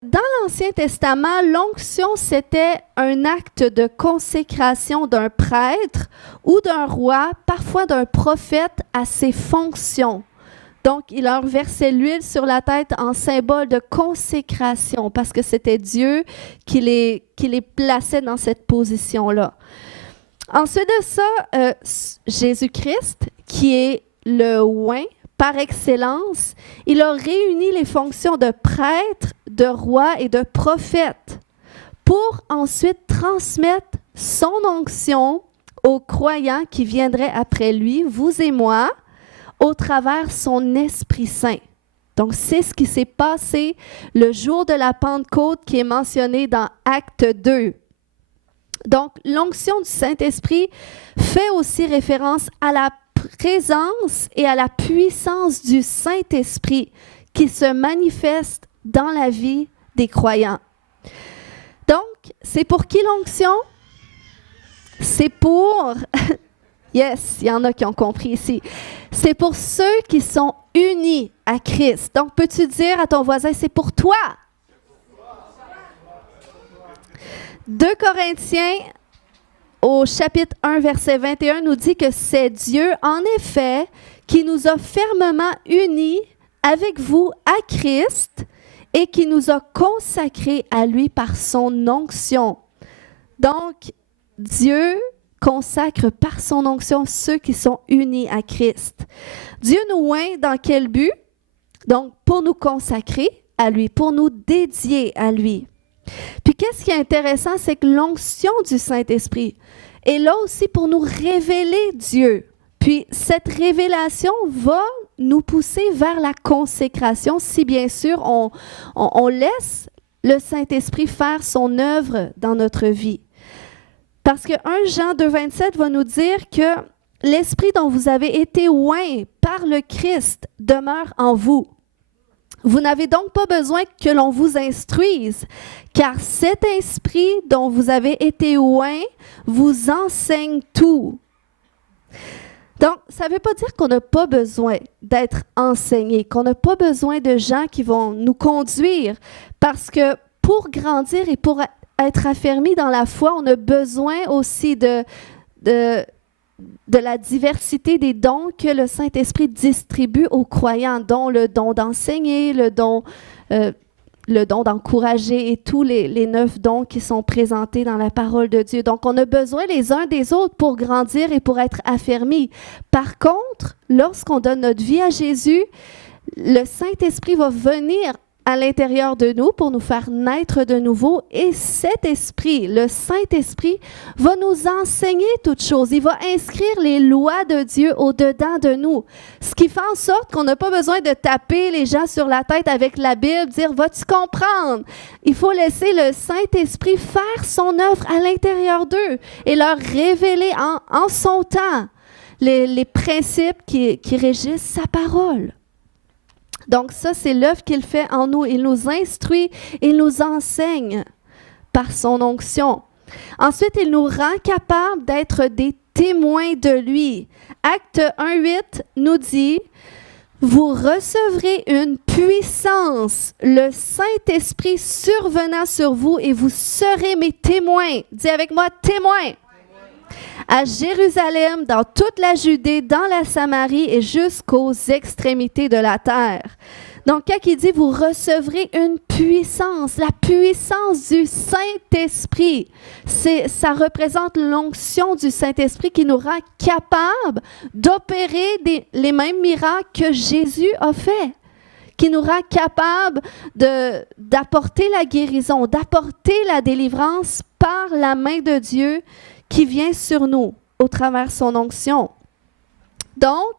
Dans l'Ancien Testament, l'onction, c'était un acte de consécration d'un prêtre ou d'un roi, parfois d'un prophète, à ses fonctions. Donc, il leur versait l'huile sur la tête en symbole de consécration, parce que c'était Dieu qui les plaçait dans cette position-là. Ensuite de ça, Jésus-Christ, qui est le oint par excellence, il a réuni les fonctions de prêtre, de roi et de prophète pour ensuite transmettre son onction aux croyants qui viendraient après lui, vous et moi, au travers son Esprit Saint. Donc, c'est ce qui s'est passé le jour de la Pentecôte qui est mentionné dans Acte 2. Donc, l'onction du Saint-Esprit fait aussi référence à la présence et à la puissance du Saint-Esprit qui se manifeste dans la vie des croyants. Donc, c'est pour qui l'onction? C'est pour... Yes, il y en a qui ont compris ici. C'est pour ceux qui sont unis à Christ. Donc, peux-tu dire à ton voisin, c'est pour toi? 2 Corinthiens, au chapitre 1, verset 21, nous dit que c'est Dieu, en effet, qui nous a fermement unis avec vous à Christ et qui nous a consacrés à lui par son onction. Donc, Dieu consacre par son onction ceux qui sont unis à Christ. Dieu nous oint dans quel but? Donc, pour nous consacrer à lui, pour nous dédier à lui. Puis, qu'est-ce qui est intéressant, c'est que l'onction du Saint-Esprit est là aussi pour nous révéler Dieu. Puis, cette révélation va nous pousser vers la consécration si, bien sûr, on laisse le Saint-Esprit faire son œuvre dans notre vie. Parce que 1 Jean 2, 27 va nous dire que l'Esprit dont vous avez été oint par le Christ demeure en vous. Vous n'avez donc pas besoin que l'on vous instruise, car cet esprit dont vous avez été oint vous enseigne tout. Donc, ça ne veut pas dire qu'on n'a pas besoin d'être enseigné, qu'on n'a pas besoin de gens qui vont nous conduire, parce que pour grandir et pour être affermi dans la foi, on a besoin aussi de la diversité des dons que le Saint-Esprit distribue aux croyants, dont le don d'enseigner, le don d'encourager et tous les 9 dons qui sont présentés dans la parole de Dieu. Donc, on a besoin les uns des autres pour grandir et pour être affermis. Par contre, lorsqu'on donne notre vie à Jésus, le Saint-Esprit va venir à l'intérieur de nous pour nous faire naître de nouveau et cet esprit, le Saint-Esprit, va nous enseigner toutes choses. Il va inscrire les lois de Dieu au-dedans de nous, ce qui fait en sorte qu'on n'a pas besoin de taper les gens sur la tête avec la Bible, dire « vas-tu comprendre ?» Il faut laisser le Saint-Esprit faire son œuvre à l'intérieur d'eux et leur révéler en son temps les principes qui régissent sa parole. Donc ça, c'est l'œuvre qu'il fait en nous. Il nous instruit, il nous enseigne par son onction. Ensuite, il nous rend capables d'être des témoins de lui. Acte 1:8 nous dit, « Vous recevrez une puissance, le Saint-Esprit survenant sur vous et vous serez mes témoins. » Dis avec moi, « témoins » à Jérusalem, dans toute la Judée, dans la Samarie et jusqu'aux extrémités de la terre. Donc, quand il dit, vous recevrez une puissance, la puissance du Saint-Esprit, ça représente l'onction du Saint-Esprit qui nous rend capables d'opérer les mêmes miracles que Jésus a fait, qui nous rend capables d'apporter la guérison, d'apporter la délivrance par la main de Dieu qui vient sur nous au travers son onction. Donc,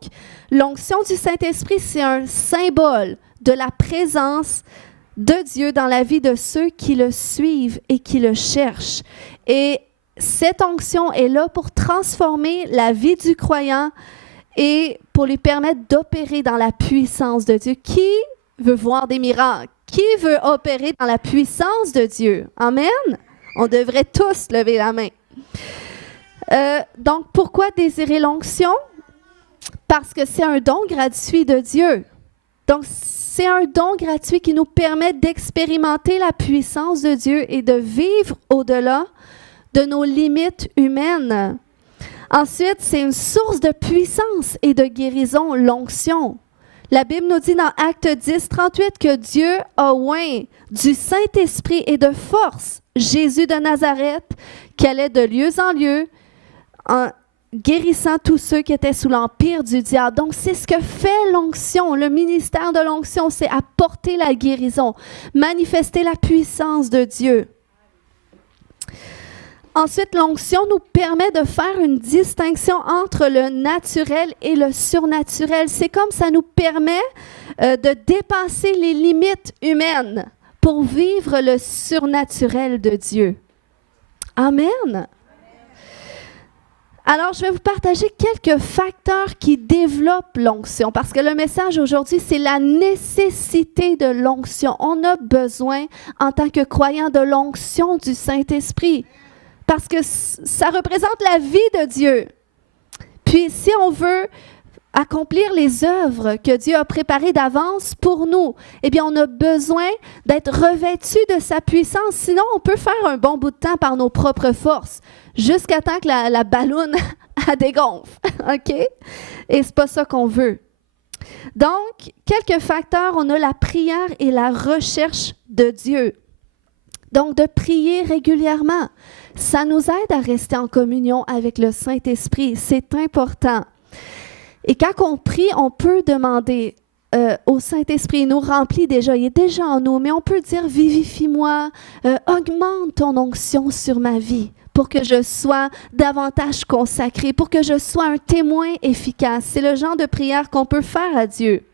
l'onction du Saint-Esprit, c'est un symbole de la présence de Dieu dans la vie de ceux qui le suivent et qui le cherchent. Et cette onction est là pour transformer la vie du croyant et pour lui permettre d'opérer dans la puissance de Dieu. Qui veut voir des miracles? Qui veut opérer dans la puissance de Dieu? Amen? On devrait tous lever la main. Donc, pourquoi désirer l'onction? Parce que c'est un don gratuit de Dieu. Donc, c'est un don gratuit qui nous permet d'expérimenter la puissance de Dieu et de vivre au-delà de nos limites humaines. Ensuite, c'est une source de puissance et de guérison, l'onction. La Bible nous dit dans Actes 10, 38 que Dieu a oint du Saint-Esprit et de force Jésus de Nazareth, qui allait de lieu en lieu, en guérissant tous ceux qui étaient sous l'empire du diable. Donc, c'est ce que fait l'onction. Le ministère de l'onction, c'est apporter la guérison, manifester la puissance de Dieu. Ensuite, l'onction nous permet de faire une distinction entre le naturel et le surnaturel. C'est comme ça nous permet de dépasser les limites humaines pour vivre le surnaturel de Dieu. Amen. Alors, je vais vous partager quelques facteurs qui développent l'onction, parce que le message aujourd'hui, c'est la nécessité de l'onction. On a besoin, en tant que croyants, de l'onction du Saint-Esprit, parce que ça représente la vie de Dieu. Puis, si on veut accomplir les œuvres que Dieu a préparées d'avance pour nous, eh bien, on a besoin d'être revêtus de sa puissance. Sinon, on peut faire un bon bout de temps par nos propres forces, jusqu'à temps que la balloune elle dégonfle, OK? Et c'est pas ça qu'on veut. Donc, quelques facteurs, on a la prière et la recherche de Dieu. Donc, de prier régulièrement, ça nous aide à rester en communion avec le Saint-Esprit. C'est important. Et quand on prie, on peut demander au Saint-Esprit, il nous remplit déjà, il est déjà en nous, mais on peut dire « Vivifie-moi, augmente ton onction sur ma vie pour que je sois davantage consacré, pour que je sois un témoin efficace. » C'est le genre de prière qu'on peut faire à Dieu.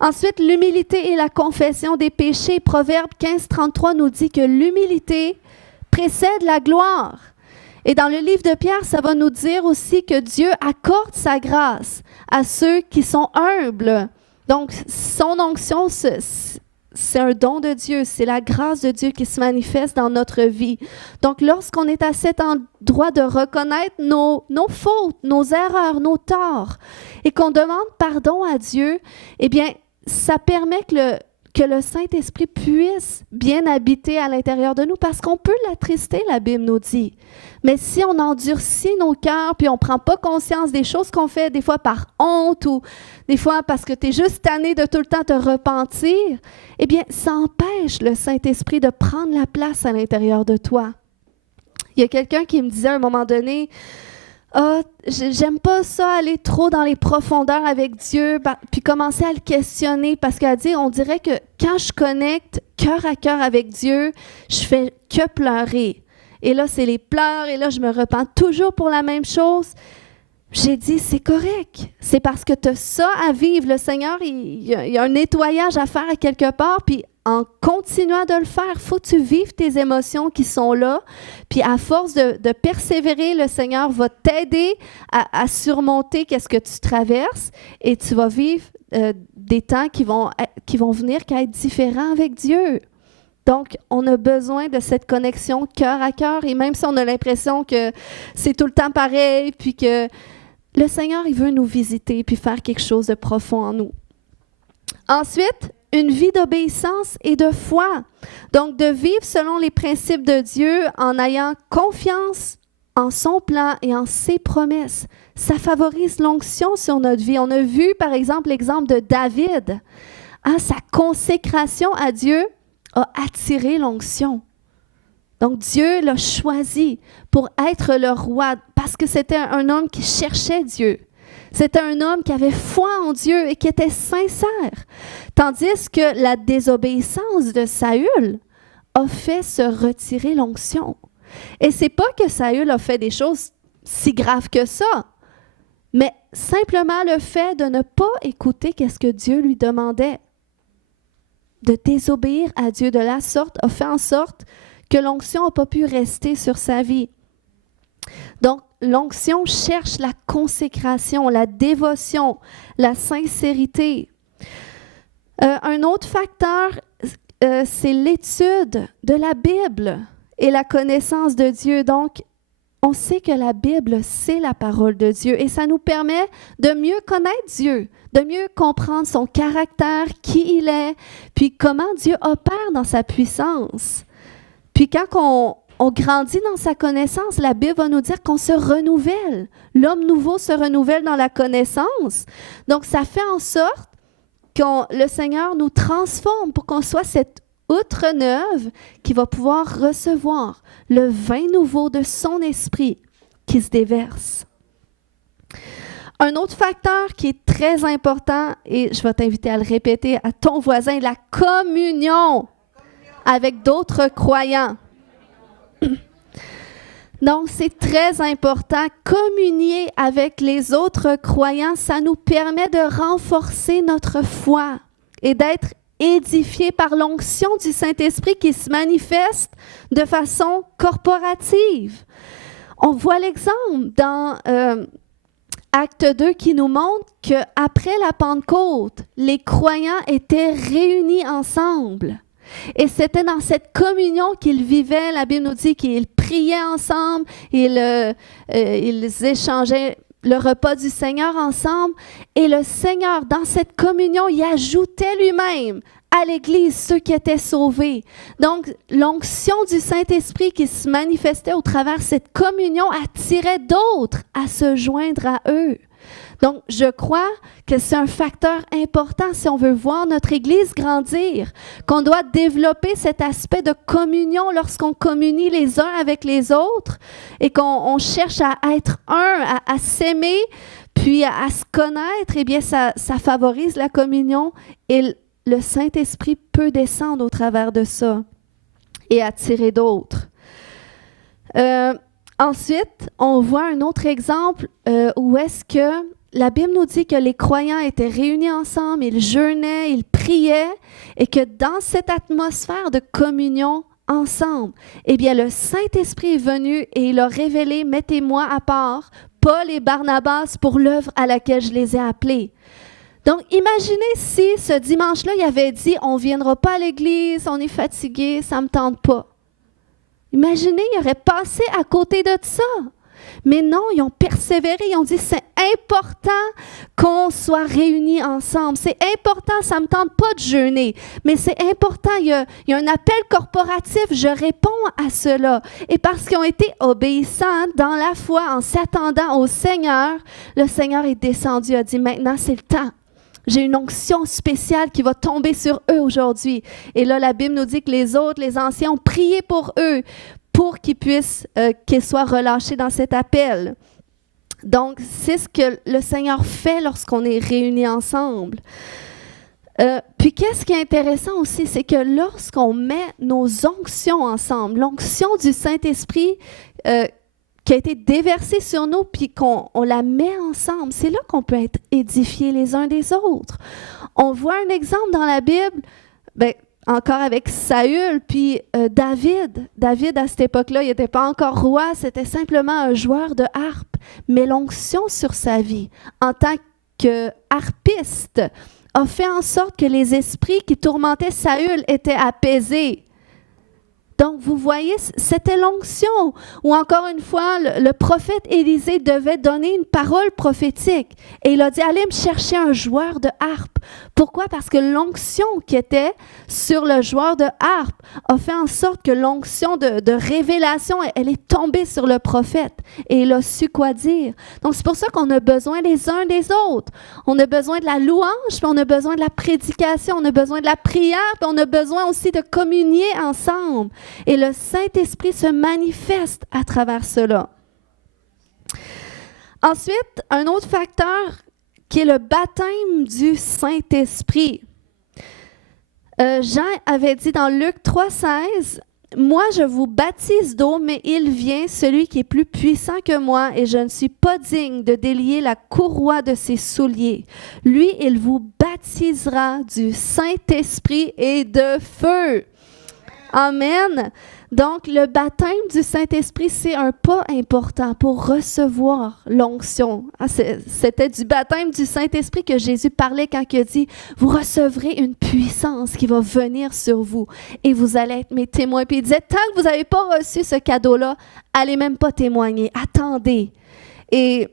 Ensuite, l'humilité et la confession des péchés. Proverbe 15, 33 nous dit que l'humilité précède la gloire. Et dans le livre de Pierre, ça va nous dire aussi que Dieu accorde sa grâce à ceux qui sont humbles. Donc, son onction, c'est un don de Dieu, c'est la grâce de Dieu qui se manifeste dans notre vie. Donc, lorsqu'on est à cet endroit de reconnaître nos fautes, nos erreurs, nos torts, et qu'on demande pardon à Dieu, eh bien, ça permet que le Saint-Esprit puisse bien habiter à l'intérieur de nous, parce qu'on peut l'attrister, la Bible nous dit. Mais si on endurcit nos cœurs, puis on ne prend pas conscience des choses qu'on fait, des fois par honte ou des fois parce que tu es juste tanné de tout le temps te repentir, eh bien, ça empêche le Saint-Esprit de prendre la place à l'intérieur de toi. Il y a quelqu'un qui me disait à un moment donné, « Ah, j'aime pas ça, aller trop dans les profondeurs avec Dieu, puis commencer à le questionner, parce qu'elle dit, on dirait que quand je connecte cœur à cœur avec Dieu, je fais que pleurer. Et là, c'est les pleurs, et là, je me repens toujours pour la même chose. » J'ai dit, c'est correct. C'est parce que tu as ça à vivre. Le Seigneur, il y a un nettoyage à faire à quelque part, puis en continuant de le faire, il faut que tu vives tes émotions qui sont là. Puis à force de persévérer, le Seigneur va t'aider à surmonter qu'est-ce que tu traverses, et tu vas vivre des temps qui vont venir qui être différents avec Dieu. Donc, on a besoin de cette connexion cœur à cœur, et même si on a l'impression que c'est tout le temps pareil, puis que le Seigneur, il veut nous visiter puis faire quelque chose de profond en nous. Ensuite, une vie d'obéissance et de foi. Donc, de vivre selon les principes de Dieu en ayant confiance en son plan et en ses promesses. Ça favorise l'onction sur notre vie. On a vu, par exemple, l'exemple de David. Sa consécration à Dieu a attiré l'onction. Donc, Dieu l'a choisi pour être le roi parce que c'était un homme qui cherchait Dieu. C'était un homme qui avait foi en Dieu et qui était sincère. Tandis que la désobéissance de Saül a fait se retirer l'onction. Et c'est pas que Saül a fait des choses si graves que ça, mais simplement le fait de ne pas écouter qu'est-ce que Dieu lui demandait. De désobéir à Dieu de la sorte a fait en sorte que l'onction n'a pas pu rester sur sa vie. Donc, l'onction cherche la consécration, la dévotion, la sincérité. Un autre facteur, c'est l'étude de la Bible et la connaissance de Dieu. Donc, on sait que la Bible, c'est la parole de Dieu et ça nous permet de mieux connaître Dieu, de mieux comprendre son caractère, qui il est, puis comment Dieu opère dans sa puissance. Puis quand on grandit dans sa connaissance, la Bible va nous dire qu'on se renouvelle. L'homme nouveau se renouvelle dans la connaissance. Donc, ça fait en sorte que le Seigneur nous transforme pour qu'on soit cette outre neuve qui va pouvoir recevoir le vin nouveau de son esprit qui se déverse. Un autre facteur qui est très important, et je vais t'inviter à le répéter à ton voisin, la communion avec d'autres croyants. Donc, c'est très important. Communier avec les autres croyants, ça nous permet de renforcer notre foi et d'être édifiés par l'onction du Saint-Esprit qui se manifeste de façon corporative. On voit l'exemple dans Acte 2 qui nous montre qu'après la Pentecôte, les croyants étaient réunis ensemble. Et c'était dans cette communion qu'ils vivaient. La Bible nous dit qu'ils priaient ensemble, ils échangeaient le repas du Seigneur ensemble. Et le Seigneur, dans cette communion, il ajoutait lui-même à l'Église ceux qui étaient sauvés. Donc, l'onction du Saint-Esprit qui se manifestait au travers de cette communion attirait d'autres à se joindre à eux. Donc, je crois que c'est un facteur important si on veut voir notre Église grandir, qu'on doit développer cet aspect de communion lorsqu'on communie les uns avec les autres et qu'on cherche à être un, à s'aimer, puis à se connaître. Eh bien, ça favorise la communion et le Saint-Esprit peut descendre au travers de ça et attirer d'autres. Ensuite, on voit un autre exemple où est-ce que la Bible nous dit que les croyants étaient réunis ensemble, ils jeûnaient, ils priaient, et que dans cette atmosphère de communion ensemble, eh bien, le Saint-Esprit est venu et il a révélé, mettez-moi à part, Paul et Barnabas pour l'œuvre à laquelle je les ai appelés. Donc, imaginez si ce dimanche-là, il avait dit, on ne viendra pas à l'église, on est fatigué, ça ne me tente pas. Imaginez, il aurait passé à côté de ça. Mais non, ils ont persévéré, ils ont dit, c'est important qu'on soit réunis ensemble. C'est important, ça ne me tente pas de jeûner, mais c'est important, il y a un appel corporatif, je réponds à cela. Et parce qu'ils ont été obéissants dans la foi, en s'attendant au Seigneur, le Seigneur est descendu, a dit, maintenant c'est le temps. J'ai une onction spéciale qui va tomber sur eux aujourd'hui. Et là, la Bible nous dit que les autres, les anciens, ont prié pour eux, pour qu'ils soient relâchés dans cet appel. Donc, c'est ce que le Seigneur fait lorsqu'on est réunis ensemble. Puis, qu'est-ce qui est intéressant aussi, c'est que lorsqu'on met nos onctions ensemble, l'onction du Saint-Esprit qui a été déversée sur nous, puis qu'on la met ensemble, c'est là qu'on peut être édifiés les uns des autres. On voit un exemple dans la Bible, encore avec Saül, puis David. David, à cette époque-là, il n'était pas encore roi, c'était simplement un joueur de harpe. Mais l'onction sur sa vie, en tant qu'harpiste, a fait en sorte que les esprits qui tourmentaient Saül étaient apaisés. Donc, vous voyez, c'était l'onction. Ou encore une fois, le prophète Élisée devait donner une parole prophétique. Et il a dit, allez me chercher un joueur de harpe. Pourquoi? Parce que l'onction qui était sur le joueur de harpe a fait en sorte que l'onction de révélation, elle est tombée sur le prophète. Et il a su quoi dire. Donc, c'est pour ça qu'on a besoin les uns des autres. On a besoin de la louange, puis on a besoin de la prédication, on a besoin de la prière, puis on a besoin aussi de communier ensemble. Et le Saint-Esprit se manifeste à travers cela. Ensuite, un autre facteur qui est le baptême du Saint-Esprit. Jean avait dit dans Luc 3,16, « Moi, je vous baptise d'eau, mais il vient, celui qui est plus puissant que moi, et je ne suis pas digne de délier la courroie de ses souliers. Lui, il vous baptisera du Saint-Esprit et de feu. » Amen. Donc, le baptême du Saint-Esprit, c'est un pas important pour recevoir l'onction. C'était du baptême du Saint-Esprit que Jésus parlait quand il a dit « Vous recevrez une puissance qui va venir sur vous et vous allez être mes témoins. » Puis il disait « Tant que vous n'avez pas reçu ce cadeau-là, allez même pas témoigner. Attendez. » Et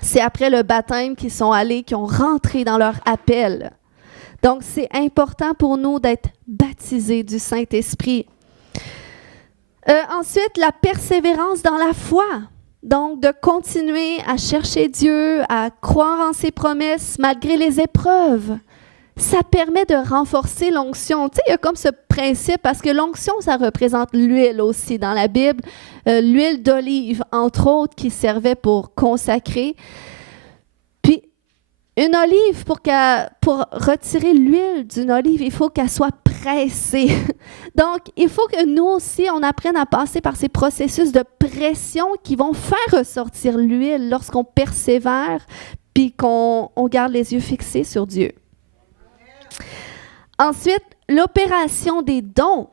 c'est après le baptême qu'ils sont allés, qu'ils ont rentré dans leur appel. Donc, c'est important pour nous d'être baptisés du Saint-Esprit. Ensuite, la persévérance dans la foi. Donc, de continuer à chercher Dieu, à croire en ses promesses malgré les épreuves. Ça permet de renforcer l'onction. Tu sais, il y a comme ce principe, parce que l'onction, ça représente l'huile aussi dans la Bible. L'huile d'olive, entre autres, qui servait pour consacrer. Puis, une olive, pour retirer l'huile d'une olive, il faut qu'elle soit pressée. Donc, il faut que nous aussi, on apprenne à passer par ces processus de pression qui vont faire ressortir l'huile lorsqu'on persévère puis qu'on garde les yeux fixés sur Dieu. Ensuite, l'opération des dons.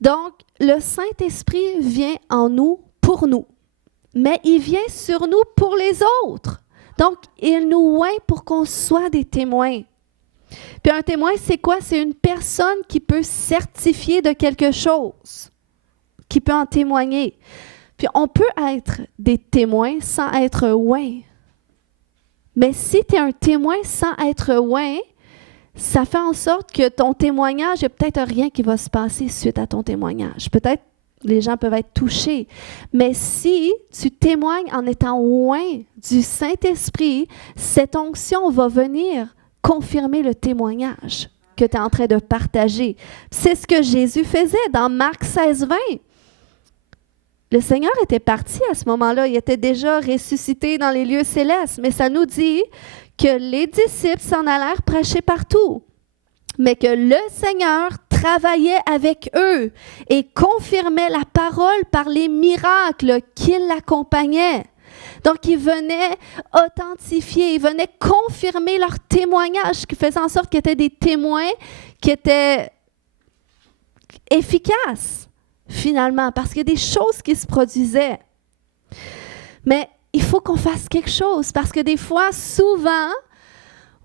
Donc, le Saint-Esprit vient en nous pour nous, mais il vient sur nous pour les autres. Donc, il nous oint pour qu'on soit des témoins. Puis un témoin, c'est quoi? C'est une personne qui peut certifier de quelque chose, qui peut en témoigner. Puis on peut être des témoins sans être oint. Mais si tu es un témoin sans être oint, ça fait en sorte que ton témoignage, il n'y a peut-être rien qui va se passer suite à ton témoignage. Peut-être les gens peuvent être touchés. Mais si tu témoignes en étant oint du Saint-Esprit, cette onction va venir confirmer le témoignage que tu es en train de partager. C'est ce que Jésus faisait dans Marc 16, 20. Le Seigneur était parti à ce moment-là. Il était déjà ressuscité dans les lieux célestes. Mais ça nous dit que les disciples s'en allèrent prêcher partout. Mais que le Seigneur travaillait avec eux et confirmait la parole par les miracles qui l'accompagnaient. Donc, ils venaient authentifier, ils venaient confirmer leur témoignage, qui faisait en sorte qu'ils étaient des témoins qui étaient efficaces, finalement, parce qu'il y a des choses qui se produisaient. Mais il faut qu'on fasse quelque chose, parce que des fois, souvent,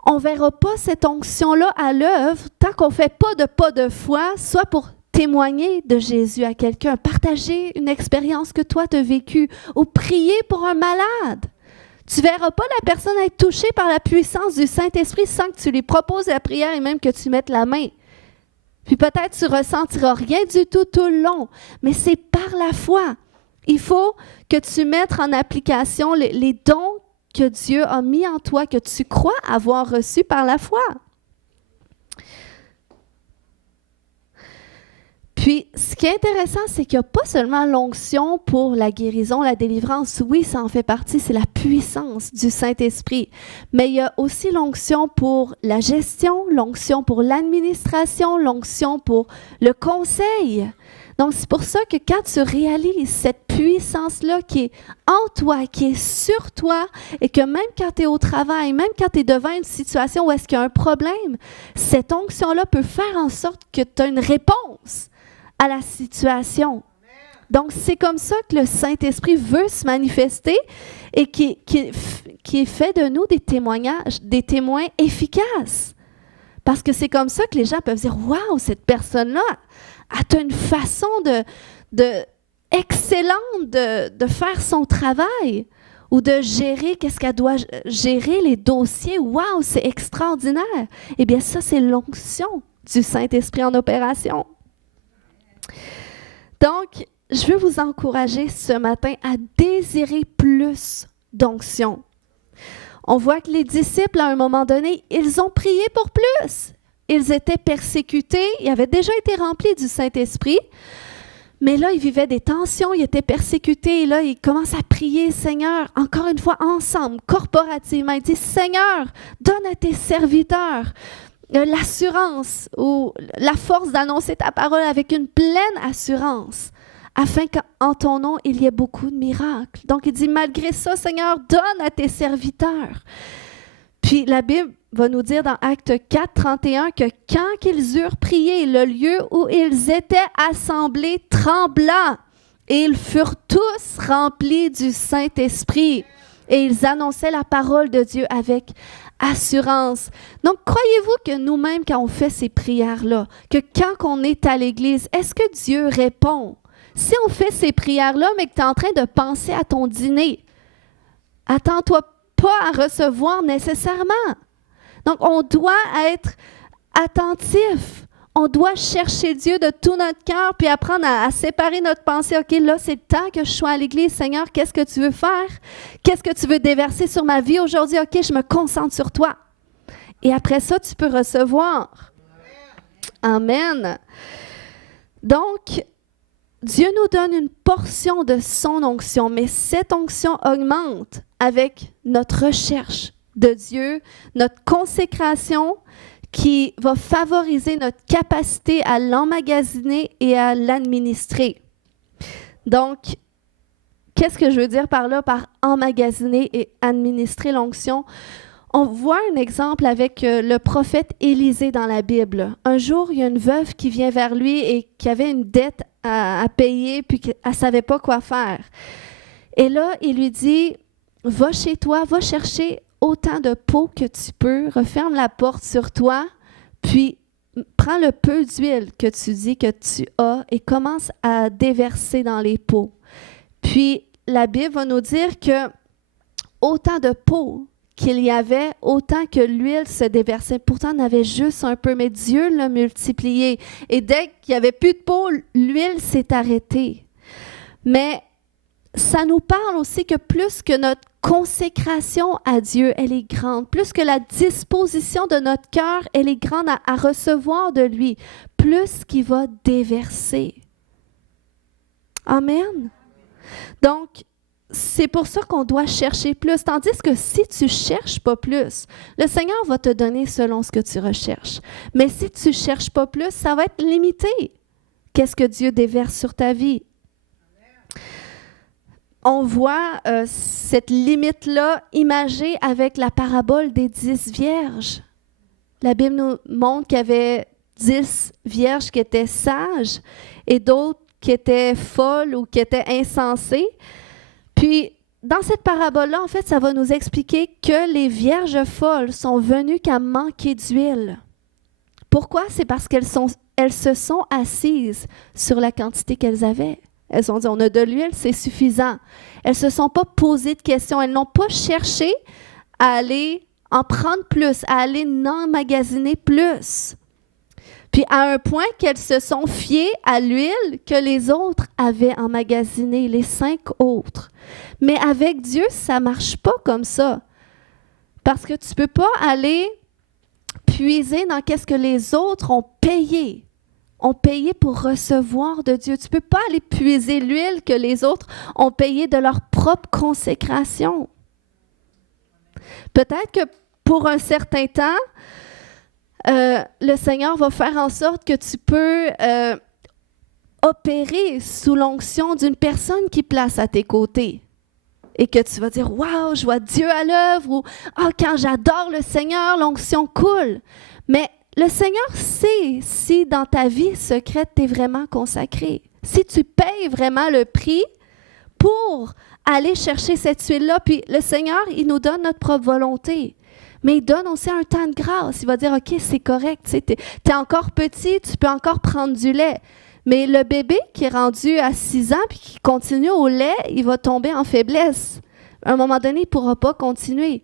on ne verra pas cette onction-là à l'œuvre tant qu'on ne fait pas de foi, soit pour témoigner de Jésus à quelqu'un, partager une expérience que toi tu as vécue ou prier pour un malade. Tu ne verras pas la personne être touchée par la puissance du Saint-Esprit sans que tu lui proposes la prière et même que tu mettes la main. Puis peut-être tu ne ressentiras rien du tout le long, mais c'est par la foi. Il faut que tu mettes en application les dons que Dieu a mis en toi, que tu crois avoir reçus par la foi. Puis, ce qui est intéressant, c'est qu'il n'y a pas seulement l'onction pour la guérison, la délivrance. Oui, ça en fait partie, c'est la puissance du Saint-Esprit. Mais il y a aussi l'onction pour la gestion, l'onction pour l'administration, l'onction pour le conseil. Donc, c'est pour ça que quand tu réalises cette puissance-là qui est en toi, qui est sur toi, et que même quand tu es au travail, même quand tu es devant une situation où est-ce qu'il y a un problème, cette onction-là peut faire en sorte que tu as une réponse à la situation. Donc, c'est comme ça que le Saint-Esprit veut se manifester et qui fait de nous des témoignages, des témoins efficaces. Parce que c'est comme ça que les gens peuvent dire « Wow, cette personne-là, elle a une façon excellente de faire son travail ou de gérer qu'est-ce qu'elle doit gérer, les dossiers. Wow, c'est extraordinaire! » Eh bien, ça, c'est l'onction du Saint-Esprit en opération. Donc, je veux vous encourager ce matin à désirer plus d'onction. On voit que les disciples, à un moment donné, ils ont prié pour plus. Ils étaient persécutés, ils avaient déjà été remplis du Saint-Esprit, mais là, ils vivaient des tensions, ils étaient persécutés, et là, ils commencent à prier, Seigneur, encore une fois, ensemble, corporativement. Ils disent, Seigneur, donne à tes serviteurs l'assurance ou la force d'annoncer ta parole avec une pleine assurance, afin qu'en ton nom, il y ait beaucoup de miracles. Donc, il dit, malgré ça, Seigneur, donne à tes serviteurs. Puis la Bible va nous dire dans Actes 4, 31 que quand ils eurent prié, le lieu où ils étaient assemblés trembla et ils furent tous remplis du Saint-Esprit et ils annonçaient la parole de Dieu avec assurance. Donc, croyez-vous que nous-mêmes, quand on fait ces prières-là, que quand on est à l'Église, est-ce que Dieu répond? Si on fait ces prières-là, mais que tu es en train de penser à ton dîner, attends-toi pas à recevoir nécessairement. Donc, on doit être attentif. On doit chercher Dieu de tout notre cœur, puis apprendre à séparer notre pensée. OK, là, c'est le temps que je sois à l'Église. Seigneur, qu'est-ce que tu veux faire? Qu'est-ce que tu veux déverser sur ma vie aujourd'hui? OK, je me concentre sur toi. Et après ça, tu peux recevoir. Amen. Donc, Dieu nous donne une portion de son onction, mais cette onction augmente avec notre recherche de Dieu, notre consécration qui va favoriser notre capacité à l'emmagasiner et à l'administrer. Donc, qu'est-ce que je veux dire par là, par emmagasiner et administrer l'onction? On voit un exemple avec le prophète Élisée dans la Bible. Un jour, il y a une veuve qui vient vers lui et qui avait une dette à payer, puis qu'elle ne savait pas quoi faire. Et là, il lui dit, va chez toi, va chercher autant de pots que tu peux, referme la porte sur toi, puis prends le peu d'huile que tu dis que tu as et commence à déverser dans les pots. Puis, la Bible va nous dire que autant de pots qu'il y avait, autant que l'huile se déversait. Pourtant, on avait juste un peu, mais Dieu l'a multiplié. Et dès qu'il n'y avait plus de pots, l'huile s'est arrêtée. Mais ça nous parle aussi que plus que notre consécration à Dieu, elle est grande, plus que la disposition de notre cœur, elle est grande à recevoir de lui, plus qu'il va déverser. Amen. Donc, c'est pour ça qu'on doit chercher plus. Tandis que si tu ne cherches pas plus, le Seigneur va te donner selon ce que tu recherches. Mais si tu ne cherches pas plus, ça va être limité. Qu'est-ce que Dieu déverse sur ta vie? On voit cette limite-là imagée avec la parabole des 10 vierges. La Bible nous montre qu'il y avait 10 vierges qui étaient sages et d'autres qui étaient folles ou qui étaient insensées. Puis, dans cette parabole-là, en fait, ça va nous expliquer que les vierges folles sont venues qu'à manquer d'huile. Pourquoi? C'est parce qu'elles se sont assises sur la quantité qu'elles avaient. Elles ont dit, on a de l'huile, c'est suffisant. Elles ne se sont pas posées de questions. Elles n'ont pas cherché à aller en prendre plus, à aller emmagasiner plus. Puis à un point qu'elles se sont fiées à l'huile que les autres avaient emmagasiné, les 5 autres. Mais avec Dieu, ça ne marche pas comme ça. Parce que tu ne peux pas aller puiser dans qu'est-ce que les autres ont payé pour recevoir de Dieu. Tu ne peux pas aller puiser l'huile que les autres ont payé de leur propre consécration. Peut-être que pour un certain temps, le Seigneur va faire en sorte que tu peux opérer sous l'onction d'une personne qui place à tes côtés. Et que tu vas dire, « Wow, je vois Dieu à l'œuvre » ou « Ah, quand j'adore le Seigneur, l'onction coule. » Mais le Seigneur sait si dans ta vie secrète, tu es vraiment consacré. Si tu payes vraiment le prix pour aller chercher cette huile-là, puis le Seigneur, il nous donne notre propre volonté. Mais il donne aussi un temps de grâce. Il va dire, OK, c'est correct, tu es encore petit, tu peux encore prendre du lait. Mais le bébé qui est rendu à 6 ans puis qui continue au lait, il va tomber en faiblesse. À un moment donné, il ne pourra pas continuer.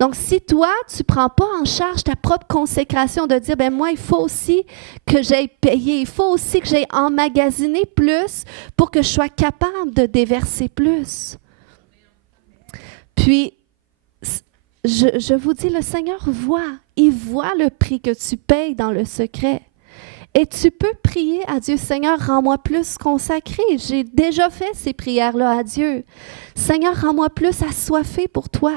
Donc, si toi, tu ne prends pas en charge ta propre consécration de dire, ben moi, il faut aussi que j'aille payer, il faut aussi que j'aille emmagasiner plus pour que je sois capable de déverser plus. Puis, je vous dis, le Seigneur il voit le prix que tu payes dans le secret. Et tu peux prier à Dieu, Seigneur, rends-moi plus consacré. J'ai déjà fait ces prières-là à Dieu. Seigneur, rends-moi plus assoiffé pour toi.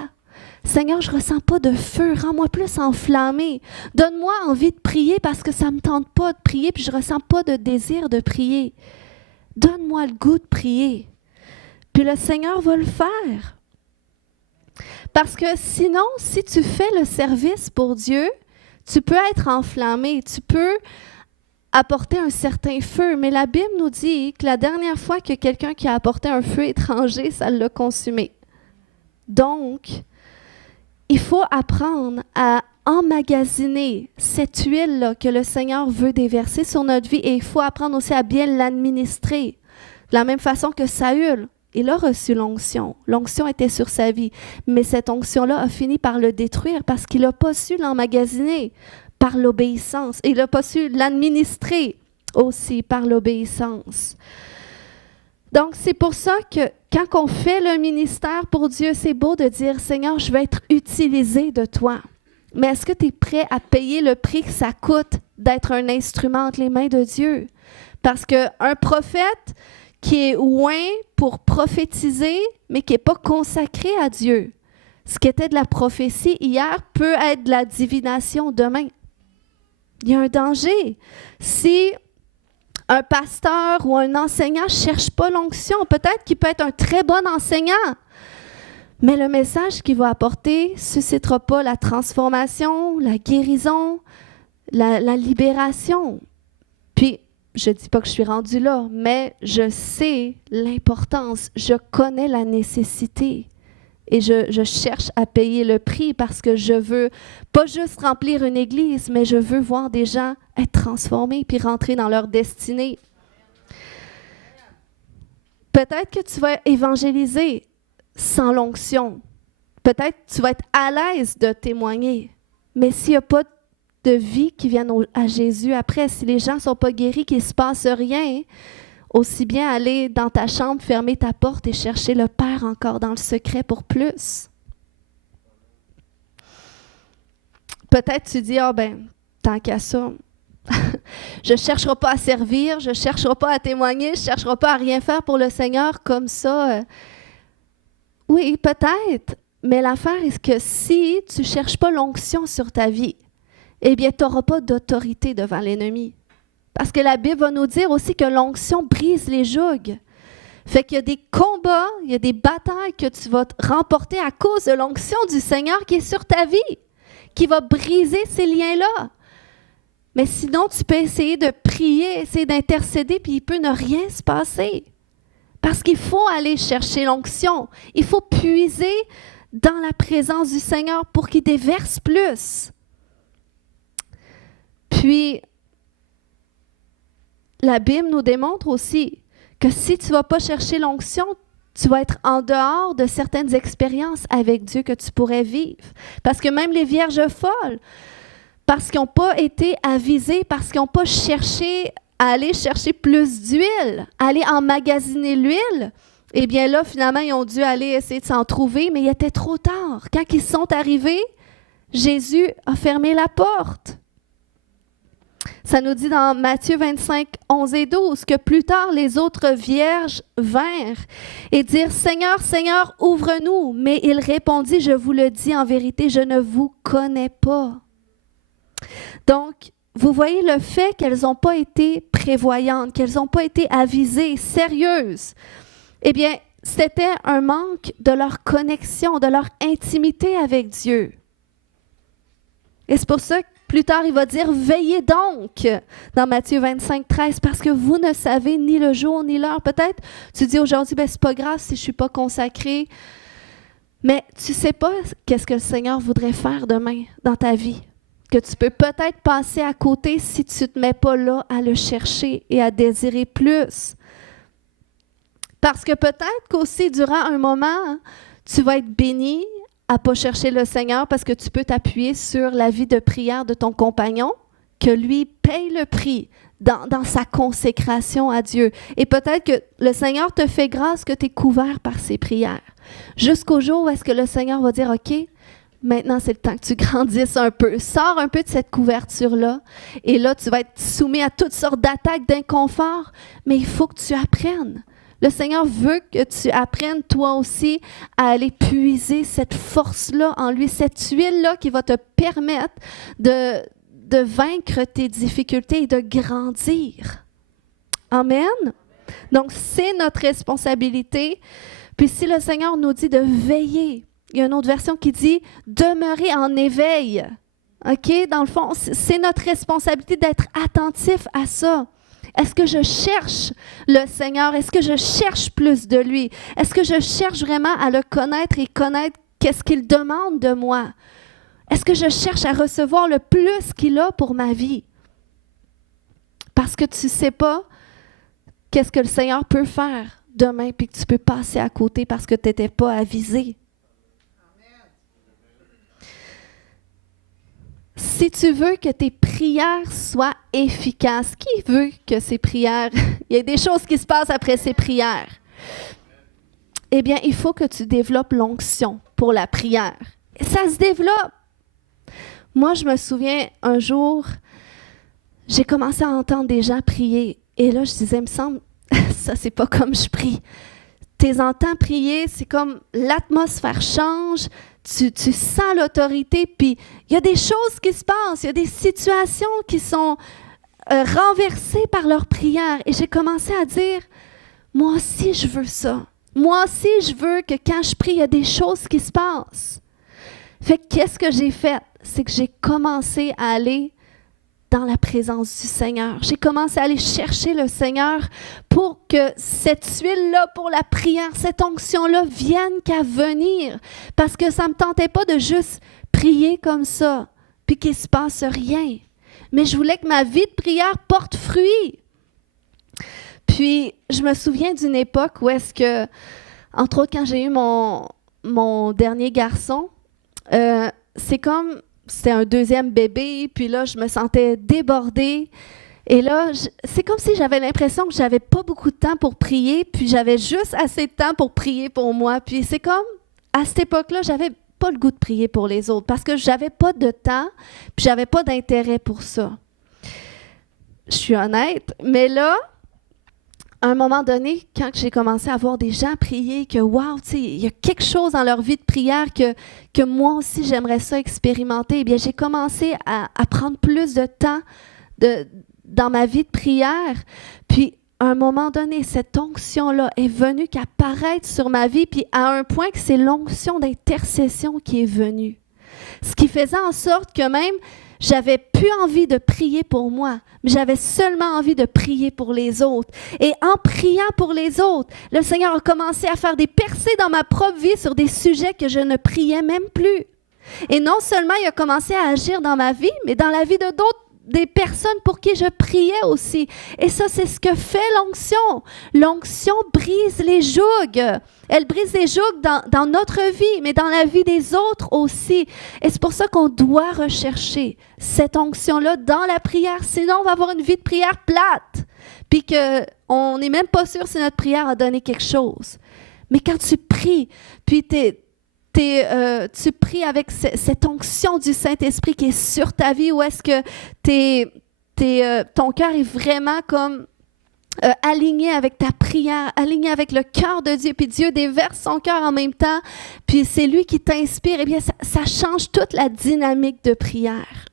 Seigneur, je ne ressens pas de feu, rends-moi plus enflammé. Donne-moi envie de prier parce que ça ne me tente pas de prier puis je ne ressens pas de désir de prier. Donne-moi le goût de prier. Puis le Seigneur va le faire. Parce que sinon, si tu fais le service pour Dieu, tu peux être enflammé, tu peux apporter un certain feu. Mais la Bible nous dit que la dernière fois que quelqu'un qui a apporté un feu étranger, ça l'a consumé. Donc, il faut apprendre à emmagasiner cette huile-là que le Seigneur veut déverser sur notre vie et il faut apprendre aussi à bien l'administrer. De la même façon que Saül, il a reçu l'onction. L'onction était sur sa vie, mais cette onction-là a fini par le détruire parce qu'il n'a pas su l'emmagasiner par l'obéissance. Il n'a pas su l'administrer aussi par l'obéissance. Donc, c'est pour ça que quand on fait le ministère pour Dieu, c'est beau de dire, Seigneur, je vais être utilisé de toi. Mais est-ce que tu es prêt à payer le prix que ça coûte d'être un instrument entre les mains de Dieu? Parce qu'un prophète qui est loin pour prophétiser, mais qui n'est pas consacré à Dieu, ce qui était de la prophétie hier peut être de la divination demain. Il y a un danger. Si un pasteur ou un enseignant ne cherche pas l'onction, peut-être qu'il peut être un très bon enseignant, mais le message qu'il va apporter ne suscitera pas la transformation, la guérison, la libération. Puis, je ne dis pas que je suis rendue là, mais je sais l'importance, je connais la nécessité. Et je cherche à payer le prix parce que je veux pas juste remplir une église, mais je veux voir des gens être transformés puis rentrer dans leur destinée. Peut-être que tu vas évangéliser sans l'onction. Peut-être que tu vas être à l'aise de témoigner. Mais s'il n'y a pas de vie qui vienne à Jésus après, si les gens ne sont pas guéris, qu'il ne se passe rien, aussi bien aller dans ta chambre, fermer ta porte et chercher le Père encore dans le secret pour plus. Peut-être tu dis, tant qu'à ça, je ne chercherai pas à servir, je ne chercherai pas à témoigner, je ne chercherai pas à rien faire pour le Seigneur comme ça. Oui, peut-être, mais l'affaire est que si tu ne cherches pas l'onction sur ta vie, eh bien, tu n'auras pas d'autorité devant l'ennemi. Parce que la Bible va nous dire aussi que l'onction brise les jougs. Fait qu'il y a des combats, il y a des batailles que tu vas remporter à cause de l'onction du Seigneur qui est sur ta vie, qui va briser ces liens-là. Mais sinon, tu peux essayer de prier, essayer d'intercéder, puis il peut ne rien se passer. Parce qu'il faut aller chercher l'onction. Il faut puiser dans la présence du Seigneur pour qu'il déverse plus. Puis, la Bible nous démontre aussi que si tu ne vas pas chercher l'onction, tu vas être en dehors de certaines expériences avec Dieu que tu pourrais vivre. Parce que même les vierges folles, parce qu'ils n'ont pas été avisées, parce qu'ils n'ont pas cherché à aller chercher plus d'huile, aller emmagasiner l'huile, eh bien là, finalement, ils ont dû aller essayer de s'en trouver, mais il était trop tard. Quand ils sont arrivés, Jésus a fermé la porte. Ça nous dit dans Matthieu 25, 11 et 12, que plus tard, les autres vierges vinrent et dirent « Seigneur, Seigneur, ouvre-nous » Mais il répondit « Je vous le dis en vérité, je ne vous connais pas. » Donc, vous voyez le fait qu'elles n'ont pas été prévoyantes, qu'elles n'ont pas été avisées, sérieuses. Eh bien, c'était un manque de leur connexion, de leur intimité avec Dieu. Et c'est pour ça que plus tard, il va dire « Veillez donc » dans Matthieu 25, 13, parce que vous ne savez ni le jour ni l'heure. Peut-être tu dis aujourd'hui, c'est pas grave si je ne suis pas consacrée, mais tu ne sais pas qu'est-ce que le Seigneur voudrait faire demain dans ta vie, que tu peux peut-être passer à côté si tu ne te mets pas là à le chercher et à désirer plus. Parce que peut-être qu'aussi, durant un moment, tu vas être béni à ne pas chercher le Seigneur parce que tu peux t'appuyer sur la vie de prière de ton compagnon, que lui paye le prix dans sa consécration à Dieu. Et peut-être que le Seigneur te fait grâce que tu es couvert par ses prières. Jusqu'au jour où est-ce que le Seigneur va dire « OK, maintenant c'est le temps que tu grandisses un peu. Sors un peu de cette couverture-là. Et là, tu vas être soumis à toutes sortes d'attaques, d'inconfort, mais il faut que tu apprennes. Le Seigneur veut que tu apprennes toi aussi à aller puiser cette force-là en lui, cette huile-là qui va te permettre de vaincre tes difficultés et de grandir. Amen. Donc, c'est notre responsabilité. Puis si le Seigneur nous dit de veiller, il y a une autre version qui dit « demeurer en éveil ». OK? Dans le fond, c'est notre responsabilité d'être attentif à ça. Est-ce que je cherche le Seigneur? Est-ce que je cherche plus de lui? Est-ce que je cherche vraiment à le connaître et connaître qu'est-ce qu'il demande de moi? Est-ce que je cherche à recevoir le plus qu'il a pour ma vie? Parce que tu ne sais pas qu'est-ce que le Seigneur peut faire demain puis que tu peux passer à côté parce que tu n'étais pas avisé. Si tu veux que tes prières soient efficaces, qui veut que ces prières, il y a des choses qui se passent après ces prières? Eh bien, il faut que tu développes l'onction pour la prière. Ça se développe. Moi, je me souviens, un jour, j'ai commencé à entendre des gens prier. Et là, je disais, il me semble, ça, c'est pas comme je prie. Tu les entends prier, c'est comme l'atmosphère change. Tu sens l'autorité, puis il y a des choses qui se passent, il y a des situations qui sont renversées par leur prière. Et j'ai commencé à dire, moi aussi je veux ça. Moi aussi je veux que quand je prie, il y a des choses qui se passent. Fait que qu'est-ce que j'ai fait? C'est que j'ai commencé à aller dans la présence du Seigneur. J'ai commencé à aller chercher le Seigneur pour que cette huile-là pour la prière, cette onction-là vienne qu'à venir. Parce que ça ne me tentait pas de juste prier comme ça, puis qu'il ne se passe rien. Mais je voulais que ma vie de prière porte fruit. Puis, je me souviens d'une époque où est-ce que, entre autres, quand j'ai eu mon dernier garçon, c'est comme... C'était un deuxième bébé, puis là, je me sentais débordée. Et là, c'est comme si j'avais l'impression que j'avais pas beaucoup de temps pour prier, puis j'avais juste assez de temps pour prier pour moi. Puis c'est comme, à cette époque-là, j'avais pas le goût de prier pour les autres, parce que j'avais pas de temps, puis j'avais pas d'intérêt pour ça. Je suis honnête, mais là, à un moment donné, quand j'ai commencé à voir des gens prier, que wow, tu sais, il y a quelque chose dans leur vie de prière que moi aussi j'aimerais ça expérimenter, eh bien j'ai commencé à prendre plus de temps dans ma vie de prière. Puis à un moment donné, cette onction-là est venue qu'apparaître sur ma vie, puis à un point que c'est l'onction d'intercession qui est venue. Ce qui faisait en sorte que même j'avais plus envie de prier pour moi, mais j'avais seulement envie de prier pour les autres. Et en priant pour les autres, le Seigneur a commencé à faire des percées dans ma propre vie sur des sujets que je ne priais même plus. Et non seulement il a commencé à agir dans ma vie, mais dans la vie de d'autres, des personnes pour qui je priais aussi. Et ça, c'est ce que fait l'onction. L'onction brise les jougs. Elle brise les jougs dans notre vie, mais dans la vie des autres aussi. Et c'est pour ça qu'on doit rechercher cette onction-là dans la prière. Sinon, on va avoir une vie de prière plate. Puis qu'on n'est même pas sûr si notre prière a donné quelque chose. Mais quand tu pries, puis tu pries avec cette onction du Saint-Esprit qui est sur ta vie, ou est-ce que ton cœur est vraiment comme aligné avec ta prière, aligné avec le cœur de Dieu, puis Dieu déverse son cœur en même temps, puis c'est lui qui t'inspire, eh bien ça change toute la dynamique de prière.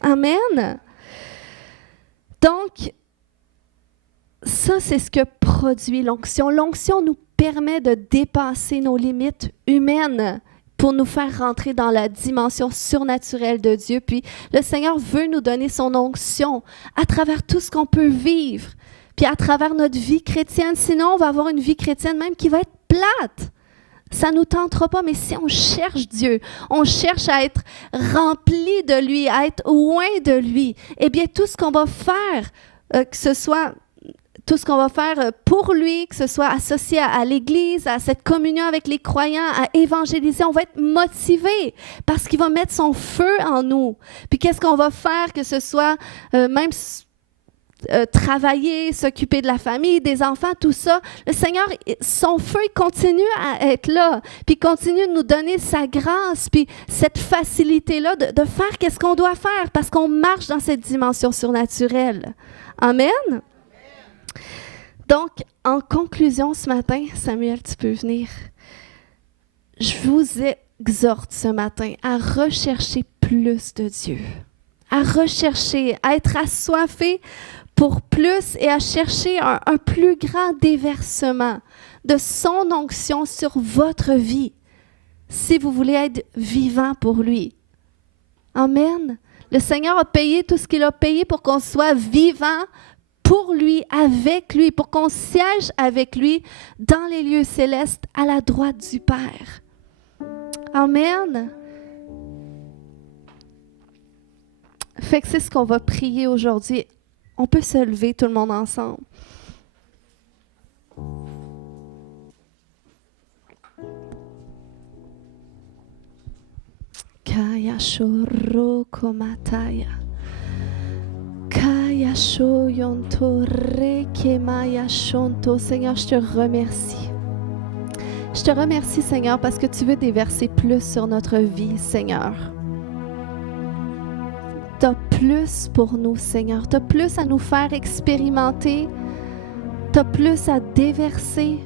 Amen. Donc, ça, c'est ce que produit l'onction. L'onction nous permet de dépasser nos limites humaines pour nous faire rentrer dans la dimension surnaturelle de Dieu. Puis le Seigneur veut nous donner son onction à travers tout ce qu'on peut vivre, puis à travers notre vie chrétienne. Sinon, on va avoir une vie chrétienne même qui va être plate. Ça ne nous tentera pas, mais si on cherche Dieu, on cherche à être rempli de lui, à être loin de lui, eh bien tout ce qu'on va faire, que ce soit tout ce qu'on va faire pour lui, que ce soit associé à l'Église, à cette communion avec les croyants, à évangéliser, on va être motivé parce qu'il va mettre son feu en nous. Puis qu'est-ce qu'on va faire, que ce soit même travailler, s'occuper de la famille, des enfants, tout ça, le Seigneur, son feu, il continue à être là, puis il continue de nous donner sa grâce, puis cette facilité-là de faire qu'est-ce qu'on doit faire parce qu'on marche dans cette dimension surnaturelle. Amen. Donc, en conclusion ce matin, Samuel, tu peux venir. Je vous exhorte ce matin à rechercher plus de Dieu, à rechercher, à être assoiffé pour plus et à chercher un plus grand déversement de son onction sur votre vie. si vous voulez être vivant pour lui. Amen. Le Seigneur a payé tout ce qu'il a payé pour qu'on soit vivant pour lui, avec lui, pour qu'on siège avec lui dans les lieux célestes à la droite du Père. Amen. Fait que c'est ce qu'on va prier aujourd'hui. On peut se lever tout le monde ensemble. Kaya shoro komataya. Kaya shoyonto rekemaya shonto. Seigneur, je te remercie. Je te remercie, Seigneur, parce que tu veux déverser plus sur notre vie, Seigneur. Tu as plus pour nous, Seigneur. Tu as plus à nous faire expérimenter. Tu as plus à déverser.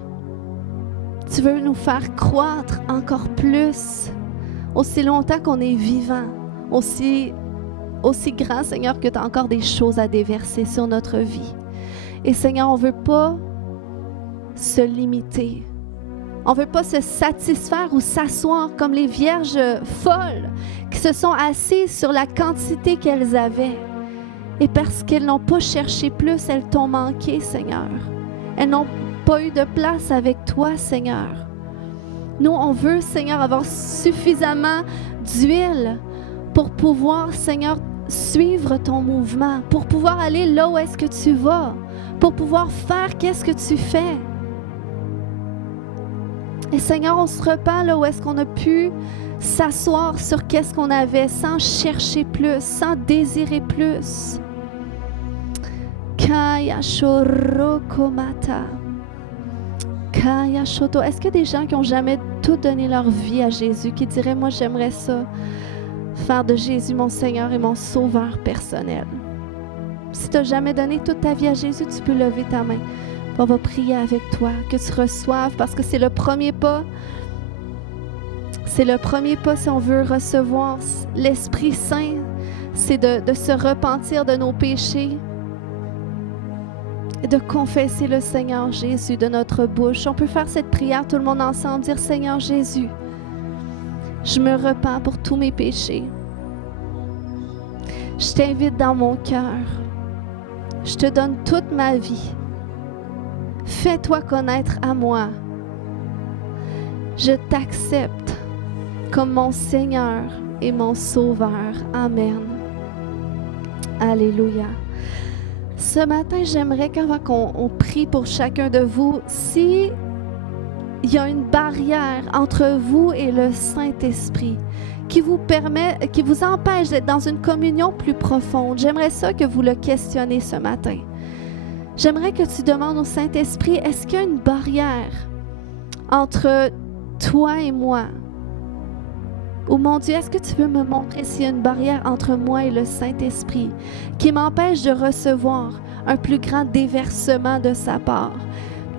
Tu veux nous faire croître encore plus. Aussi longtemps qu'on est vivant, aussi grand, Seigneur, que tu as encore des choses à déverser sur notre vie. Et Seigneur, on ne veut pas se limiter. On ne veut pas se satisfaire ou s'asseoir comme les vierges folles qui se sont assises sur la quantité qu'elles avaient. Et parce qu'elles n'ont pas cherché plus, elles t'ont manqué, Seigneur. Elles n'ont pas eu de place avec toi, Seigneur. Nous, on veut, Seigneur, avoir suffisamment d'huile pour pouvoir, Seigneur, suivre ton mouvement, pour pouvoir aller là où est-ce que tu vas, pour pouvoir faire qu'est-ce que tu fais. Et Seigneur, on se repent là où est-ce qu'on a pu s'asseoir sur qu'est-ce qu'on avait sans chercher plus, sans désirer plus. Kaya shorokomata. Kaya shoto. Est-ce qu'il y a des gens qui n'ont jamais tout donné leur vie à Jésus, qui diraient, moi j'aimerais ça, faire de Jésus mon Seigneur et mon Sauveur personnel? Si tu n'as jamais donné toute ta vie à Jésus, tu peux lever ta main. On va prier avec toi, que tu reçoives, parce que c'est le premier pas. C'est le premier pas si on veut recevoir l'Esprit Saint, c'est de se repentir de nos péchés et de confesser le Seigneur Jésus de notre bouche. On peut faire cette prière tout le monde ensemble, dire Seigneur Jésus, je me repens pour tous mes péchés. Je t'invite dans mon cœur. Je te donne toute ma vie. Fais-toi connaître à moi. Je t'accepte comme mon Seigneur et mon Sauveur. Amen. Alléluia. Ce matin, j'aimerais qu'avant qu'on prie pour chacun de vous, si il y a une barrière entre vous et le Saint-Esprit qui vous empêche d'être dans une communion plus profonde, j'aimerais ça que vous le questionniez ce matin. J'aimerais que tu demandes au Saint-Esprit, est-ce qu'il y a une barrière entre toi et moi? Oh mon Dieu, est-ce que tu veux me montrer s'il y a une barrière entre moi et le Saint-Esprit qui m'empêche de recevoir un plus grand déversement de sa part?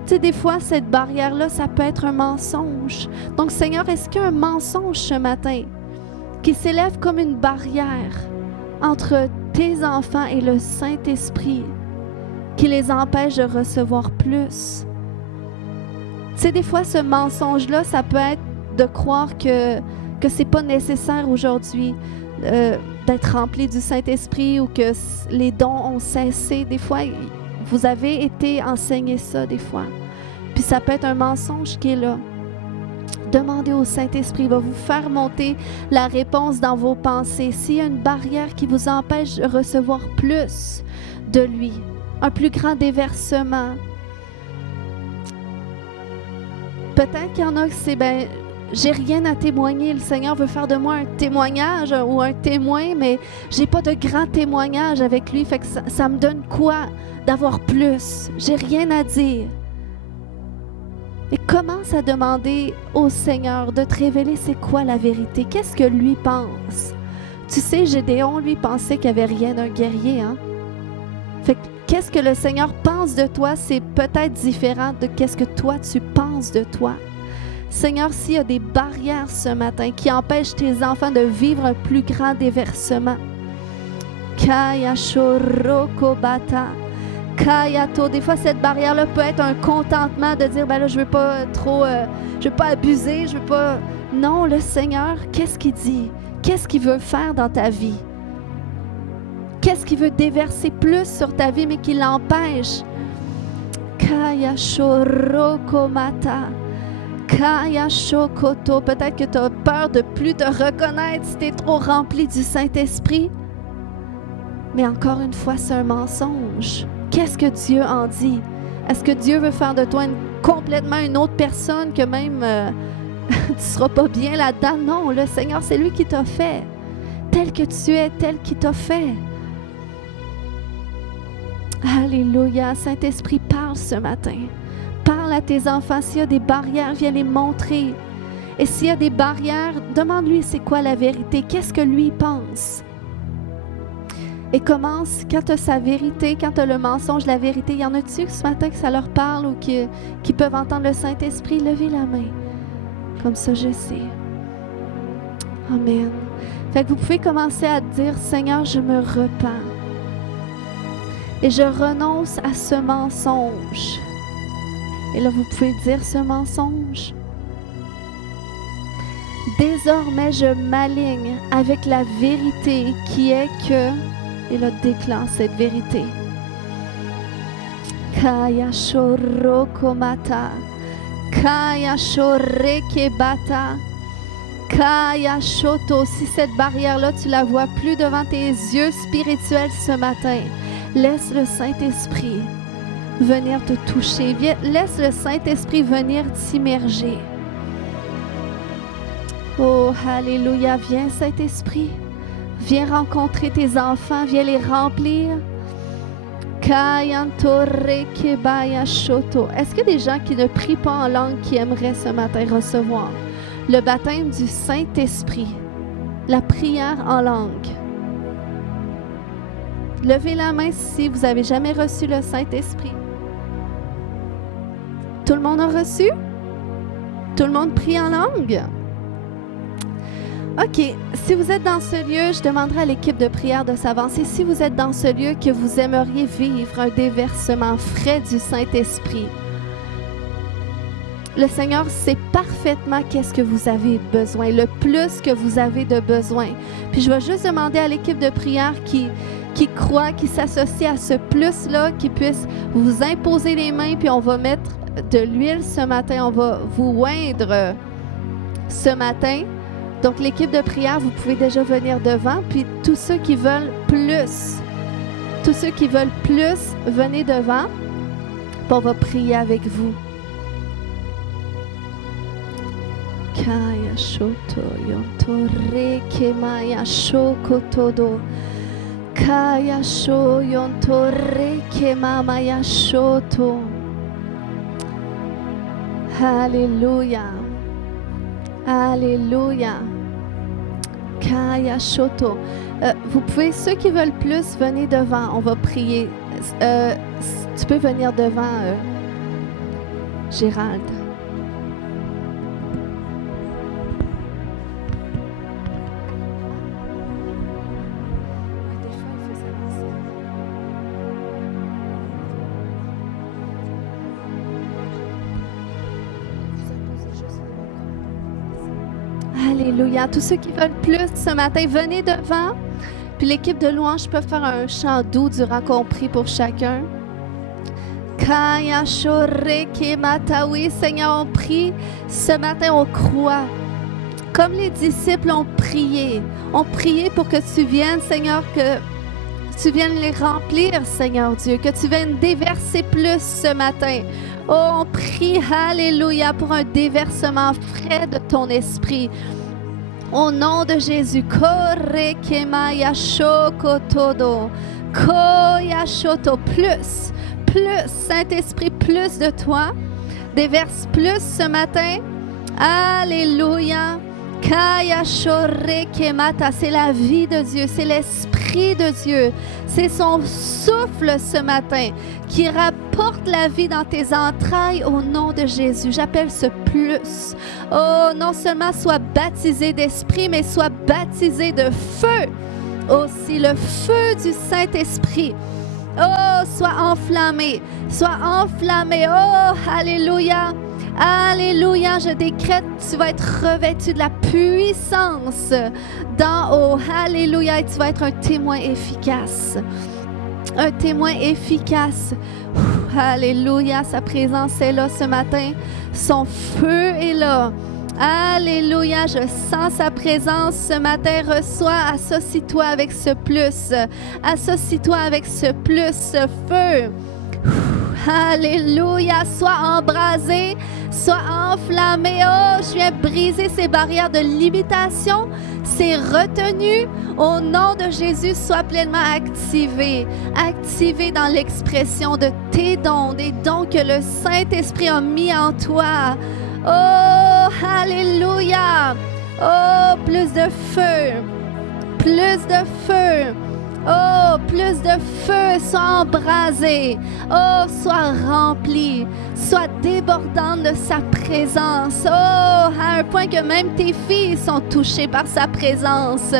Tu sais, des fois, cette barrière-là, ça peut être un mensonge. Donc, Seigneur, est-ce qu'il y a un mensonge ce matin qui s'élève comme une barrière entre tes enfants et le Saint-Esprit qui les empêche de recevoir plus? Tu sais, des fois, ce mensonge-là, ça peut être de croire que c'est pas nécessaire aujourd'hui d'être rempli du Saint-Esprit ou que les dons ont cessé. Des fois, vous avez été enseigné ça des fois. Puis ça peut être un mensonge qui est là. Demandez au Saint-Esprit, il va vous faire monter la réponse dans vos pensées. S'il y a une barrière qui vous empêche de recevoir plus de lui, un plus grand déversement. Peut-être qu'il y en a qui c'est, j'ai rien à témoigner. Le Seigneur veut faire de moi un témoignage ou un témoin, mais j'ai pas de grand témoignage avec lui. Fait que ça me donne quoi d'avoir plus? J'ai rien à dire. Et commence à demander au Seigneur de te révéler c'est quoi la vérité. Qu'est-ce que lui pense? Tu sais, Gédéon, lui, pensait qu'il n'y avait rien d'un guerrier. Hein? Fait que qu'est-ce que le Seigneur pense de toi, c'est peut-être différent de qu'est-ce que toi, tu penses de toi. Seigneur, s'il y a des barrières ce matin qui empêchent tes enfants de vivre un plus grand déversement, Kaya Shorokobata, Kayato, des fois cette barrière-là peut être un contentement de dire, là, je veux pas trop, je veux pas abuser, je veux pas Non, le Seigneur, qu'est-ce qu'il dit? Qu'est-ce qu'il veut faire dans ta vie? Qu'est-ce qu'il veut déverser plus sur ta vie, mais qui l'empêche? Kaya shoroko mata. Kaya shokoto. Peut-être que tu as peur de plus te reconnaître si tu es trop rempli du Saint-Esprit. Mais encore une fois, c'est un mensonge. Qu'est-ce que Dieu en dit? Est-ce que Dieu veut faire de toi complètement une autre personne que même tu ne seras pas bien là-dedans? Non, le Seigneur, c'est lui qui t'a fait. Tel que tu es, tel qu'il t'a fait. Alléluia. Saint-Esprit, parle ce matin. Parle à tes enfants. S'il y a des barrières, viens les montrer. Et s'il y a des barrières, demande-lui c'est quoi la vérité. Qu'est-ce que lui pense? Et commence, quand tu as sa vérité, quand tu as le mensonge, la vérité, y en a-tu ce matin que ça leur parle ou qui peuvent entendre le Saint-Esprit? Levez la main. Comme ça, je sais. Amen. Fait que vous pouvez commencer à dire, Seigneur, je me repens. Et je renonce à ce mensonge. Et là, vous pouvez dire ce mensonge. Désormais, je m'aligne avec la vérité qui est que... Et là, déclare cette vérité. Kaya shoroko mata. Kaya shoreke bata. Kaya shoto. Si cette barrière-là, tu la vois plus devant tes yeux spirituels ce matin, laisse le Saint-Esprit venir te toucher. Laisse le Saint-Esprit venir t'immerger. Oh, alléluia. Viens, Saint-Esprit. Viens rencontrer tes enfants. Viens les remplir. Est-ce qu'il y a des gens qui ne prient pas en langue qui aimeraient ce matin recevoir le baptême du Saint-Esprit, la prière en langue? Levez la main si vous n'avez jamais reçu le Saint-Esprit. Tout le monde a reçu? Tout le monde prie en langue? OK. Si vous êtes dans ce lieu, je demanderai à l'équipe de prière de s'avancer. Si vous êtes dans ce lieu que vous aimeriez vivre un déversement frais du Saint-Esprit, le Seigneur sait parfaitement qu'est-ce que vous avez besoin, le plus que vous avez de besoin. Puis je vais juste demander à l'équipe de prière qui croit, qui s'associe à ce plus-là, qui puisse vous imposer les mains, puis on va mettre de l'huile ce matin, on va vous oindre ce matin. Donc, l'équipe de prière, vous pouvez déjà venir devant. Puis, tous ceux qui veulent plus, venez devant. Puis, on va prier avec vous. Kaya shoto yontore kemaya shokotodo. Kaya sho yontore kemamaya shoto. Alléluia. Alléluia. Kaya shoto. Vous pouvez, ceux qui veulent plus, venez devant. On va prier. Tu peux venir devant, Gérald. Alléluia. Tous ceux qui veulent plus ce matin, venez devant. Puis l'équipe de louange peut faire un chant doux durant qu'on prie pour chacun. Kaya shoreke matawi. Seigneur, on prie. Ce matin, on croit. Comme les disciples ont prié. On priait pour que tu viennes, Seigneur, que tu viennes les remplir, Seigneur Dieu. Que tu viennes déverser plus ce matin. Oh, on prie, alléluia, pour un déversement frais de ton esprit. Au nom de Jésus, Korekemaya shokotodo, Koyashoto, plus, Saint-Esprit, plus de toi. Déverse plus ce matin. Alléluia. Kaya shorekemata, c'est la vie de Dieu, c'est l'Esprit de Dieu. C'est son souffle ce matin qui rapporte la vie dans tes entrailles au nom de Jésus. J'appelle ce plus. Oh, non seulement sois baptisé d'Esprit, mais sois baptisé de feu. Aussi, le feu du Saint-Esprit. Oh, sois enflammé. Oh, alléluia. Alléluia, je décrète, tu vas être revêtu de la puissance d'en haut. Alléluia, et tu vas être un témoin efficace. Un témoin efficace. Alléluia, sa présence est là ce matin. Son feu est là. Alléluia, je sens sa présence ce matin. Reçois, associe-toi avec ce plus. Associe-toi avec ce plus, ce feu. Alléluia, sois embrasé, sois enflammé. Oh, je viens briser ces barrières de limitation, ces retenues. Au nom de Jésus, sois pleinement activé. Activé dans l'expression de tes dons, des dons que le Saint-Esprit a mis en toi. Oh, alléluia. Oh, plus de feu. Plus de feu. Oh, plus de feu, sois embrasé. Oh, sois rempli. Sois débordante de sa présence. Oh, à un point que même tes filles sont touchées par sa présence.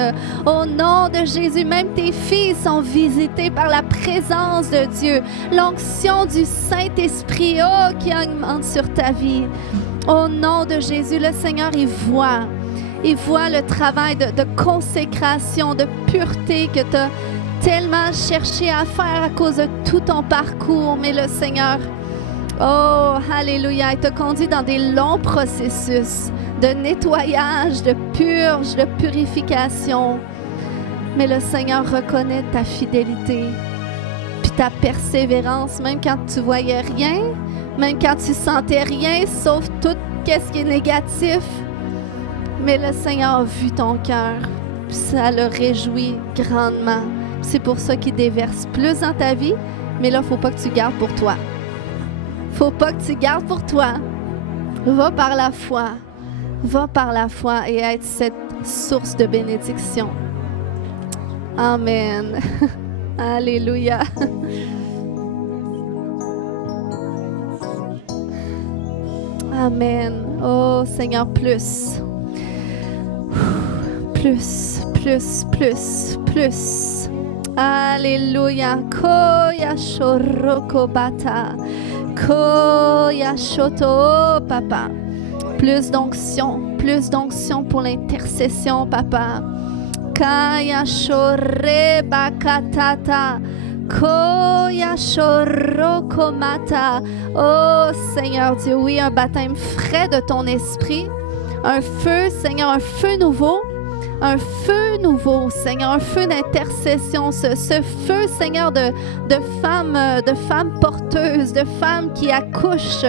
Au nom de Jésus, même tes filles sont visitées par la présence de Dieu. L'onction du Saint-Esprit, oh, qui augmente sur ta vie. Au nom de Jésus, le Seigneur, il voit le travail de consécration, de pureté que tu as tellement cherché à faire à cause de tout ton parcours. Mais le Seigneur, oh, alléluia, il te conduit dans des longs processus de nettoyage, de purge, de purification. Mais le Seigneur reconnaît ta fidélité, puis ta persévérance, même quand tu voyais rien, même quand tu sentais rien, sauf tout ce qui est négatif. Mais le Seigneur a vu ton cœur, puis ça le réjouit grandement. C'est pour ça qu'il déverse plus dans ta vie, mais là, il ne faut pas que tu gardes pour toi. Il ne faut pas que tu gardes pour toi. Va par la foi. Va par la foi et être cette source de bénédiction. Amen. Alléluia. Amen. Oh Seigneur, plus. Plus. Alléluia. Koya shoroko bata. Koya shoto, papa. Plus d'onction pour l'intercession, papa. Kaya shore bakatata. Koya shoroko mata. Oh Seigneur Dieu, oui, un baptême frais de ton esprit. Un feu, Seigneur, un feu nouveau. Un feu nouveau, Seigneur, un feu d'intercession, ce feu, Seigneur, de femmes porteuses, de femmes qui accouchent,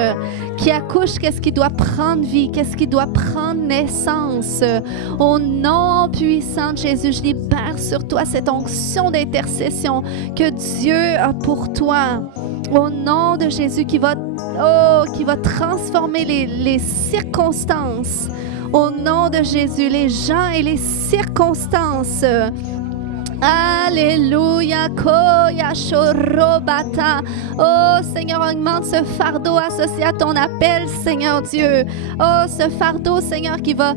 qu'est-ce qui doit prendre vie, qu'est-ce qui doit prendre naissance. Au nom puissant de Jésus, je libère sur toi cette onction d'intercession que Dieu a pour toi. Au nom de Jésus qui va transformer les circonstances. Au nom de Jésus, les gens et les circonstances. Alléluia, koya shorobata. Oh Seigneur, augmente ce fardeau associé à ton appel, Seigneur Dieu. Oh, ce fardeau, Seigneur, qui va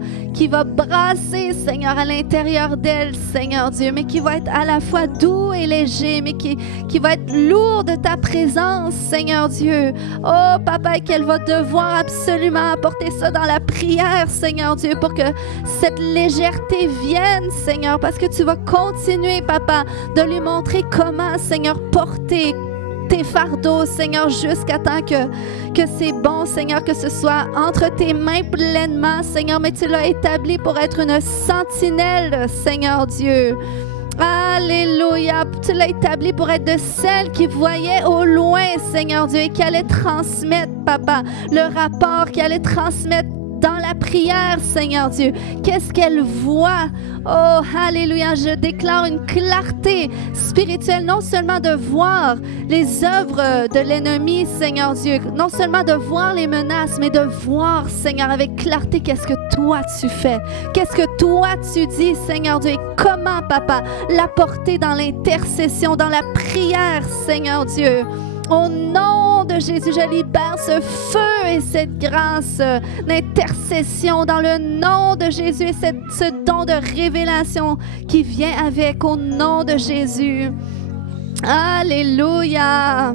brasser, Seigneur, à l'intérieur d'elle, Seigneur Dieu, mais qui va être à la fois doux et léger, mais qui va être lourd de ta présence, Seigneur Dieu. Oh, Papa, qu'elle va devoir absolument apporter ça dans la prière, Seigneur Dieu, pour que cette légèreté vienne, Seigneur, parce que tu vas continuer, Papa, de lui montrer comment, Seigneur, porter tes fardeaux, Seigneur, jusqu'à temps que c'est bon, Seigneur, que ce soit entre tes mains pleinement, Seigneur, mais tu l'as établi pour être une sentinelle, Seigneur Dieu. Alléluia, tu l'as établi pour être de celles qui voyaient au loin, Seigneur Dieu, et qui allaient transmettre, Papa, le rapport, qui allait transmettre dans la prière, Seigneur Dieu. Qu'est-ce qu'elle voit? Oh, alléluia, je déclare une clarté spirituelle, non seulement de voir les œuvres de l'ennemi, Seigneur Dieu, non seulement de voir les menaces, mais de voir, Seigneur, avec clarté, qu'est-ce que toi tu fais? Qu'est-ce que toi tu dis, Seigneur Dieu? Et comment, Papa, l'apporter dans l'intercession, dans la prière, Seigneur Dieu? Au nom de Jésus, je libère ce feu et cette grâce d'intercession dans le nom de Jésus et ce don de révélation qui vient avec au nom de Jésus. Alléluia.